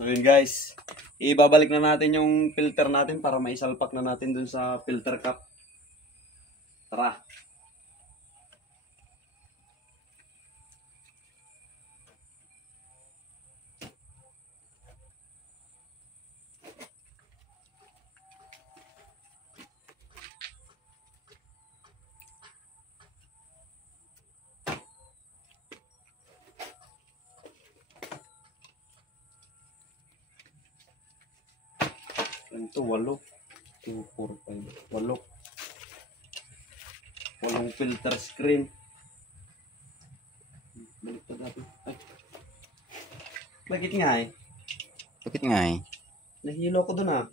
So yun guys, ibabalik na natin yung filter natin para maisalpak na natin dun sa filter cap. Tara! Ito, 8. 2, 4, 5, 8. 8 filter screen. Balik pa natin. Ay. Bakit nga eh? Bakit nga eh? Nahilo ko dun ah.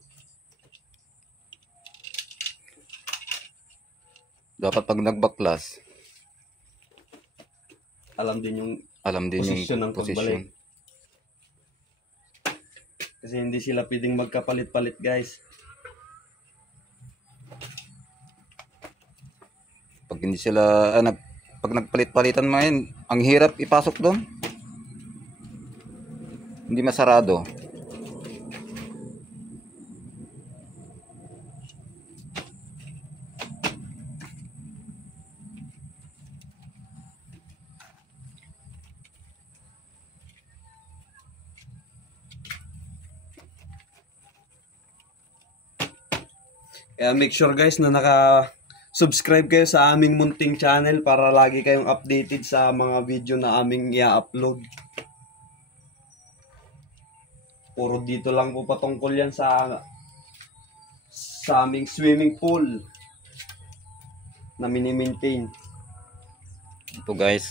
Dapat pag nagbaklas, Alam din yung posisyon ng pagbalik. Kasi hindi sila pwedeng magkapalit-palit guys. Pag hindi sila, pag nagpalit-palitan mo yun, ang hirap ipasok doon. Hindi masarado. Kaya make sure guys na naka-subscribe kayo sa aming munting channel para lagi kayong updated sa mga video na aming i-upload. Puro dito lang po patungkol yan sa aming swimming pool na mini-maintain. Ito guys,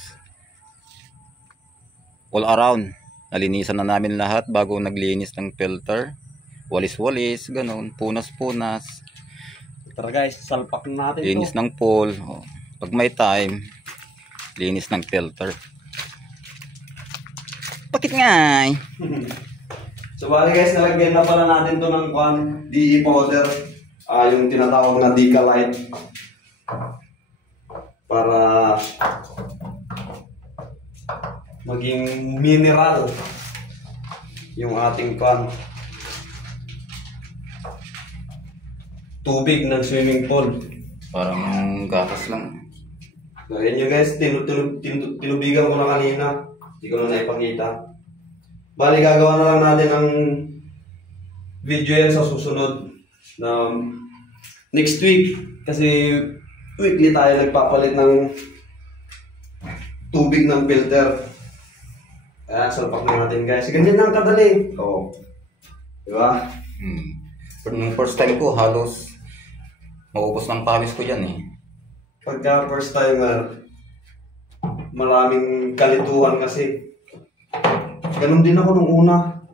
all around, nalinisan na namin lahat bago naglinis ng filter. Walis-walis, ganun, punas-punas. Tara guys, salpak na natin Linis to. ng pool. Pag may time, linis ng filter. Bakit nga eh? So bali guys, nalagyan na pala natin to ng DE powder. Yung tinatawag na Decalite. Para maging mineral yung ating tubig ng swimming pool. Parang gatas lang. So yan yun guys, tinubigan ko na kanina. Hindi ko na naipakita. Bali gagawa na lang natin ang video yan sa susunod na next week. Kasi weekly tayo nagpapalit ng tubig ng filter. Kaya salpak na natin guys. Ganyan lang kadali. Oo. Diba? Nung first time ko, halos maubos ng pawis ko yan eh. Pagka first timer, maraming kalituhan kasi. Ganun din ako nung una.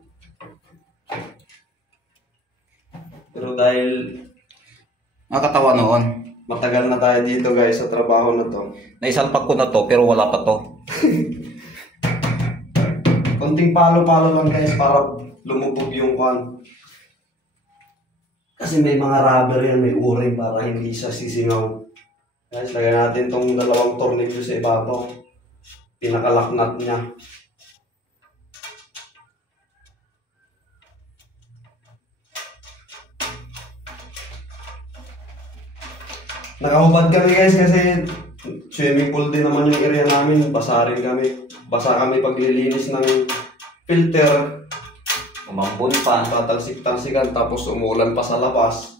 Pero dahil Nakakatawa noon. matagal na tayo dito guys sa trabaho na to. Naisalpak ko na to pero wala pa to. Konting palo-palo lang guys para lumubog yung Kasi may mga rubber yan, may uring para hindi siya sisingaw. Guys, lagyan natin tong 2 tornilyo sa ibabaw. Pinakalaknat niya. Nakahubad kami guys kasi swimming pool din naman yung area namin. Basa rin kami. Basa kami paglilinis ng filter. Umambon pa. Tatalsik-talsikan tapos umulan pa sa labas.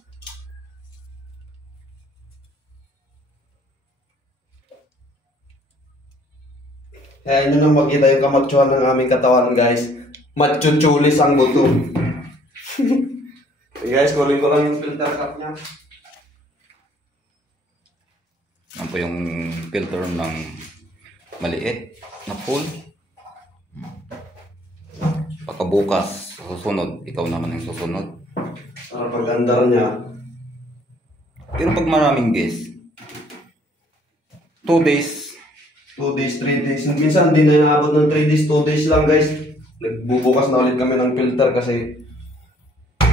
Kaya nyo nang makita yung kamatsuhan ng aming katawan guys. Matchuchulis ang buto. Okay guys, kunin ko lang yung filter cap nya. Yan po yung filter ng maliit na pool. Pagkabukas, susunod, ikaw naman ang susunod. Para pag-andar niya. Pero pag maraming guest, 2 days, 2 days, 3 days. Minsan hindi na inaabot ng 3 days, 2 days lang guys. Nagbubukas na ulit kami ng filter kasi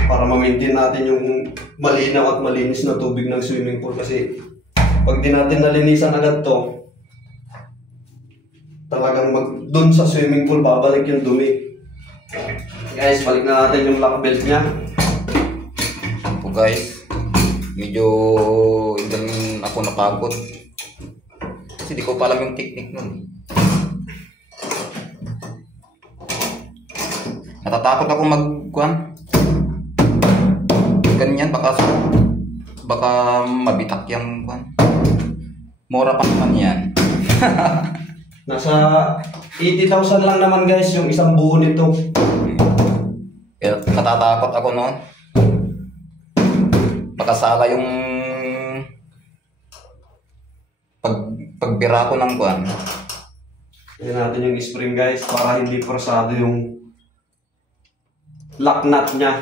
para ma-maintain natin yung malinaw at malinis na tubig ng swimming pool. Kasi pag di natin nalinisan agad to, talagang doon sa swimming pool babalik yung dumi. Guys, balik na natin yung lock belt niya. Ito guys, medyo hindi ako napagod. Kasi di ko pa alam yung technique nun. Natatakot ako ganyan, baka mabitak yung kwan. Mura pa naman yan. Nasa 80,000 lang naman guys yung isang buo nito. Kaya natatakot ako noon. Pakasala yung pagbira ko ng kwan. Tignan natin yung spring guys para hindi forsado yung lock nut niya.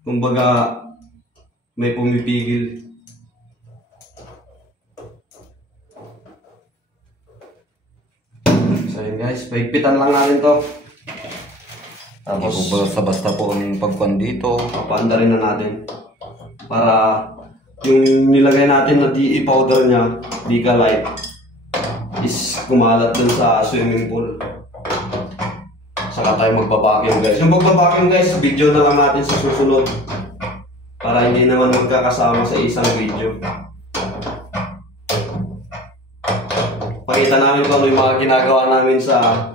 Kumbaga may pumipigil. So yun guys, paigpitan lang natin to. Tapos Basta po ang pagkwan dito. papaanda rin na natin. Para yung nilagay natin na DE powder niya, Decalite, is kumalat dun sa swimming pool. Saka tayo magbabacuum guys. Yung magbabacuum guys, video na lang natin sa susunod. Para hindi naman magkakasama sa isang video. Pakita namin kung ano yung mga ginagawa namin sa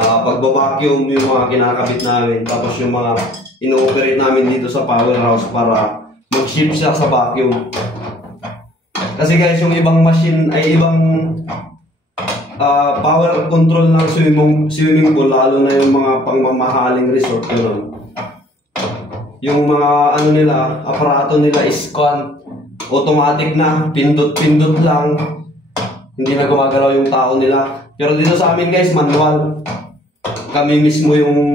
pagbabacuum, yung mga kinakabit namin. Tapos yung mga ino-operate namin dito sa powerhouse para mag-shift siya sa vacuum. Kasi guys, yung ibang machine ay ibang power control ng swimming pool, lalo na yung mga pangmamahaling resort, gano'n. Yung mga ano nila, aparato nila is automatic na, pindot-pindot lang, hindi na gumagalaw yung tao nila. Pero dito sa amin guys, manual. Kami mismo yung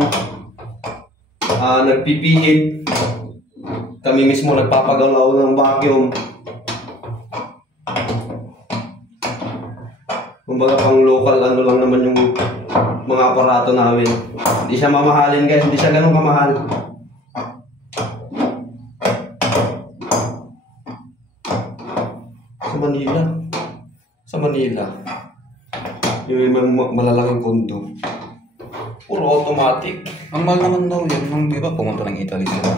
nagpipihit, kami mismo nagpapagalaw ng vacuum. Kumbaga pang local ano lang naman yung mga aparato namin. Hindi siya mamahalin guys, hindi siya ganun kamahal. Sa Manila, yung malalaking kondo, puro automatic. Ang mahal naman daw yun, nung di ba pumunta ng Italy sila.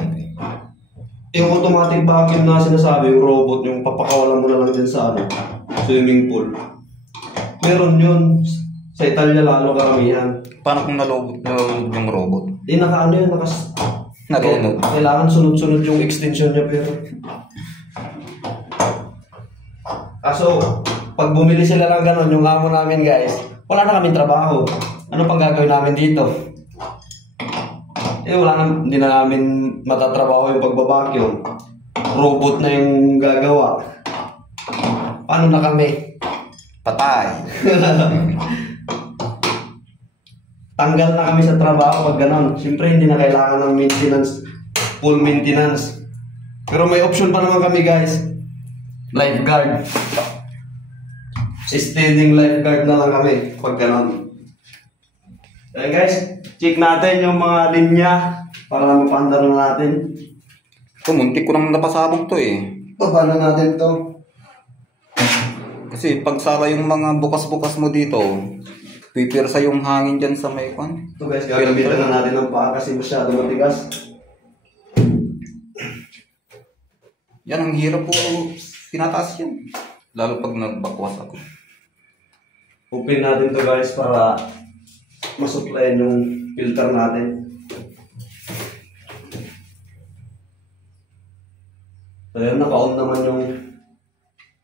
Yung automatic vacuum na sinasabi, yung robot, yung papakawalan mo na lang din sa swimming pool. Meron yun. Sa Italia lalo karamihan. Paano kung nalobot yung robot? Naka yun, Nalunod. kailangan sunod-sunod yung extension niya pero. Kaso, pag bumili sila ng ganon, yung amo namin guys, wala na kaming trabaho. Ano pang gagawin namin dito? Hindi na namin matatrabaho yung pagbabacuum. Robot na yung gagawa. Paano na kami? Patay. Tanggal na kami sa trabaho pag ganon. Siyempre hindi na kailangan ng maintenance, full maintenance. Pero may option pa naman kami guys. Lifeguard. Standing lifeguard na lang kami pag ganon. Ayan guys, check natin yung mga linya para mapandar na natin. Ito, muntik ko naman napasabog to eh. Paano natin to? Kasi pag sara yung mga bukas-bukas mo dito, pipirsa yung hangin dyan sa may kwan. Ito guys, gagamitan na natin ng paa kasi masyado matigas. Yan, ang hirap po. Tinataas yan. Lalo pag nagbakwas ako. Open natin to guys para masuplayan yung filter natin. So yun, naka-on naman yung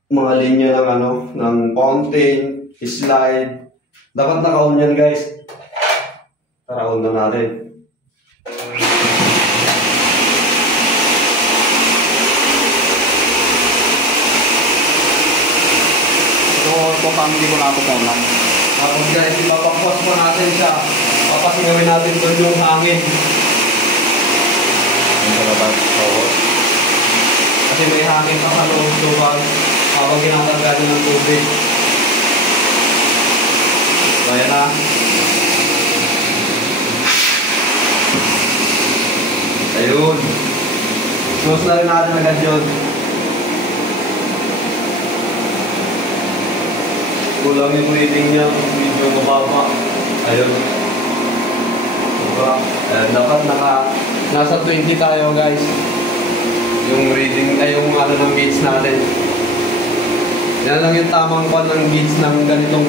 mga linya ng ng fountain, slide. Dapat naka-on yan guys. Tara, on na natin. So hindi ko natutunan. Tapos guys, ipapakwas po natin siya. Papasingawin natin doon yung hangin. Yung sa labas. So, Kasi may hangin pa sa loob subag habang ginatanggalin ng tubig. So ayan na. Ayun. Close na rin natin agad yun. Kulang yung reading niya. Medyo mababa. Ayun. Sobra. Dapat nasa 20 tayo guys. Yung reading, ay yung ano ng gauge natin. Yan lang yung tamang kwan ng gauge ng ganitong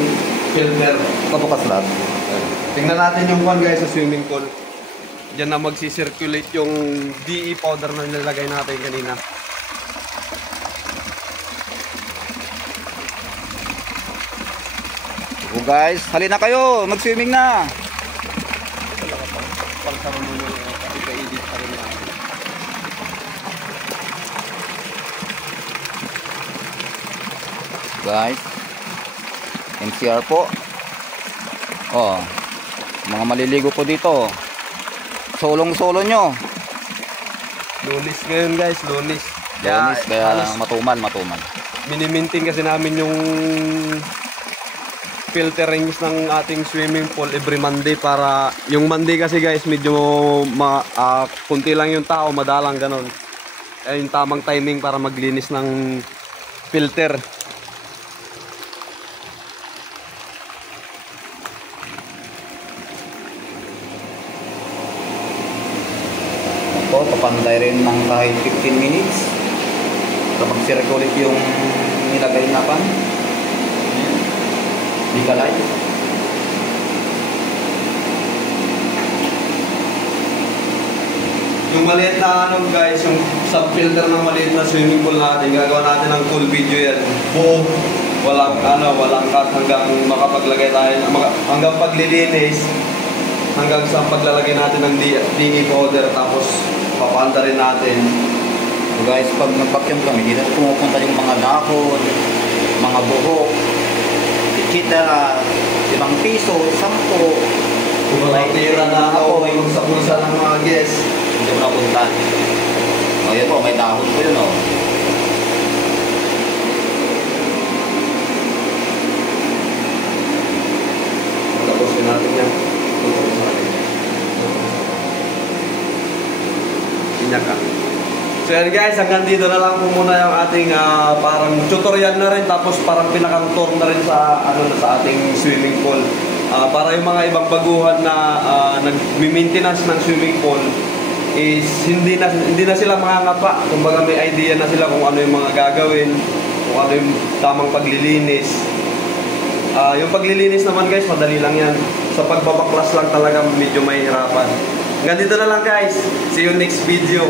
filter. Kabukas lahat. Tingnan natin yung kwan guys sa swimming pool. Diyan na magsisirculate yung DE powder na nilalagay natin kanina. So guys, halina kayo, mag-swimming na. Pagsama mo yung ika-edit pa rin natin. Guys, NCR po. Oh, mga maliligo po dito. Solong-solo nyo. Lunis ngayon guys, lunis. Lunis, kaya halos matumal. miniminting kasi namin yung filterings ng ating swimming pool every Monday para yung Monday kasi guys medyo kunti lang yung tao, madalang ganon. Kaya yung tamang timing para maglinis ng filter. Ito, papanday rin ng kahit 15 minutes. Kapag circulate yung nilagay na pan. Di ka light. Yung maliit na ano guys, yung sub-filter ng maliit na swimming pool natin, gagawa natin ng full video yan. Buo, walang cut hanggang makapaglagay tayo, hanggang paglilinis, hanggang sa paglalagay natin ng DE powder, tapos papanda rin natin. So guys, pag nag-vacuum kami, dito pumupunta yung mga dahon, mga buhok, etc. 5 piso, 10. Kung tira na ako, yung sa bulsa ng mga guests. Hindi mo napunta. O yun po, may dahon po yun o. Tapusin natin yan. Inyak ka. So yan guys, hanggang dito na lang po muna yung ating parang tutorial na rin, tapos parang pinakang tour na rin sa sa ating swimming pool. Para yung mga ibang baguhan na nag-maintenance ng swimming pool is hindi na sila mangangapa. Kumbaga may idea na sila kung ano yung mga gagawin, kung ano yung tamang paglilinis. Yung paglilinis naman guys, madali lang yan. Sa pagbabaklas lang talaga medyo mahirapan. Hanggang dito na lang guys. See you next video.